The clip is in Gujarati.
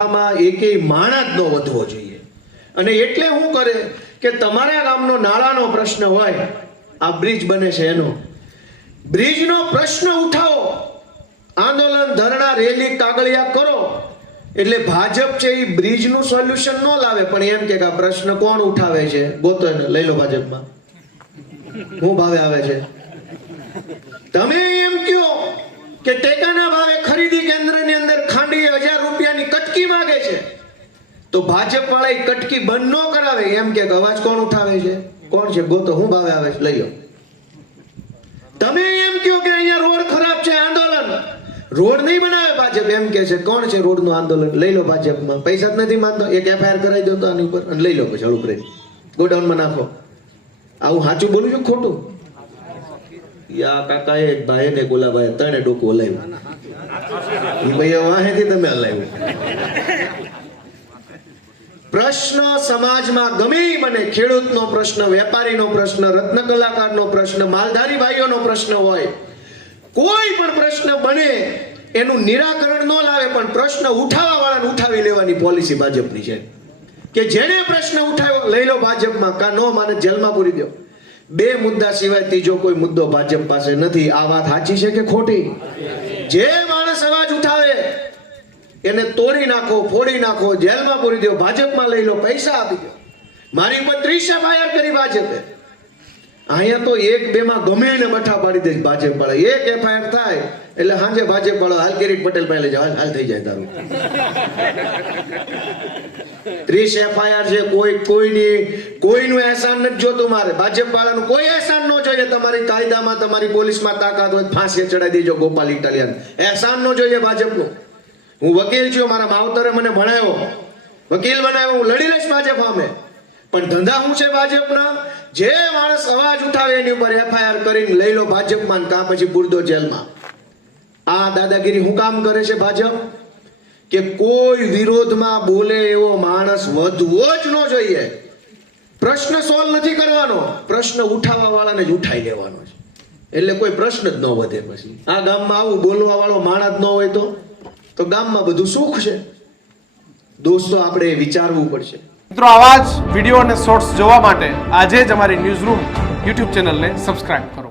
આમાં એકેય માણસ વધવો જોઈએ. અને એટલે શું કરે કે તમારા ગામનો નાળાનો પ્રશ્ન હોય, આ બ્રિજ બને છે એનો. બ્રિજનો પ્રશ્ન ઉઠાવો. આંદોલન, ધરણા, રેલી, કાગળિયા કરો. એટલે ભાજપ છે એ બ્રિજનું સોલ્યુશન ન લાવે, પણ એમ કે આ પ્રશ્ન કોણ ઉઠાવે છે? ગોતો લઈ લો ભાજપમાં. હું ભાવે આવે છે. તમે એમ કયો કે ટેકાના કટકી માંગે છે. તો ભાજપ વાળા કટકી બંધ ન કરાવે, એમ કે અવાજ કોણ ઉઠાવે છે? કોણ છે? ગોતો, હું ભાવે આવે છે, લઈ લો. તમે એમ કહો કે અહીંયા રોડ ખરાબ છે, આંદોલન. રોડ નહીં બનાવે ભાજપ, એમ કે છે, કોણ છે રોડનું આંદોલન? લઈ લો ભાજપમાં. પૈસા જ નથી માનતો એક એફઆઈઆર કરાવી દો તો આની ઉપર, અને લઈ લો પછી હળું કરી ગોડાઉનમાં નાખો. આવું સાચું બોલું છું ખોટું? યા કાકાએ ભાઈ ને ગોલાભાઈ ત્રણે ડોકું હલાવ્યું. ભાઈ વાહેથી તમે હલાવ્યું. પ્રશ્ન સમાજમાં ગમે મને ખેડૂતનો પ્રશ્ન, વેપારીનો પ્રશ્ન રત્ન કલાકારનો પ્રશ્ન માલધારી ભાઈઓનો પ્રશ્ન હોય, કોઈ પણ પ્રશ્ન બને, એનું નિરાકરણ ન લાવે, પણ પ્રશ્ન ઉઠાવવા વાળાને ઉઠાવી લેવાની પોલિસી ભાજપની છે. કે જેને પ્રશ્ન ઉઠાવ્યો, લઈ લો ભાજપમાં, કા નો માને, જેલમાં પૂરી દો. બે મુદ્દા સિવાય ત્રીજો કોઈ મુદ્દો ભાજપ પાસે નથી. આ વાત સાચી છે કે ખોટી? જે માણસ અવાજ ઉઠાવે, એને તોડી નાખો, ફોડી નાખો, જેલમાં પૂરી દો ભાજપમાં લઈ લો, પૈસા આપી દો મારી ઉપર ત્રીસ એફઆઈઆર કરી ભાજપે. અહીંયા તો એક બે માં ગમે એને બઠા પાડી દે ભાજપ વાળા એક એફઆઈઆર થાય, એટલે સાંજે ભાજપ વાળો હાલ કિરીટ પટેલ પાસે લઈ હાલ હાલ થઈ જાય તારું. ત્રીસ એફઆઈઆર છે, કોઈ કોઈની કોઈનું એહસાન નથી જોતું મારે. ભાજપ વાળાનું કોઈ એહસાન ન જોઈએ. તમારી કાયદામાં, તમારી પોલીસમાં તાકાત હોય ફાંસી ચડાવી દેજો ગોપાલ ઇટાલિયન. એહસાન ન જોઈએ ભાજપનું. હું વકીલ છું, મારા માવતરે મને ભણાવ્યો વકીલ બનાવ્યો, હું લડી લઈશ ભાજપ સામે. પણ ધંધા શું છે ભાજપના? જે માણસ અવાજ ઉઠાવે એની ઉપર એફઆઈઆર કરીને લઈ લો ભાજપમાં કાં પછી બુરદો જેલમાં. આ દાદાગીરી હું કામ કરે છે ભાજપ? કે કોઈ વિરોધમાં બોલે એવો માણસ વધવો જ ન જોઈએ. પ્રશ્ન સોલ્વ નથી કરવાનો. પ્રશ્ન ઉઠાવવા વાળાને જ ઉઠાઈ લેવાનો છે. એટલે કોઈ પ્રશ્ન જ ન વધે પછી. આ ગામમાં આવું બોલવા વાળો માણસ ન હોય તો? તો ગામમાં બધું સુખ છે. દોસ્તો, આપણે વિચારવું પડશે. મિત્રો, આવા જ વીડિયો અને શોર્ટ્સ જોવા માટે આજે જ અમારી ન્યૂઝ રૂમ યુટ્યુબ ચેનલને સબસ્ક્રાઇબ કરો.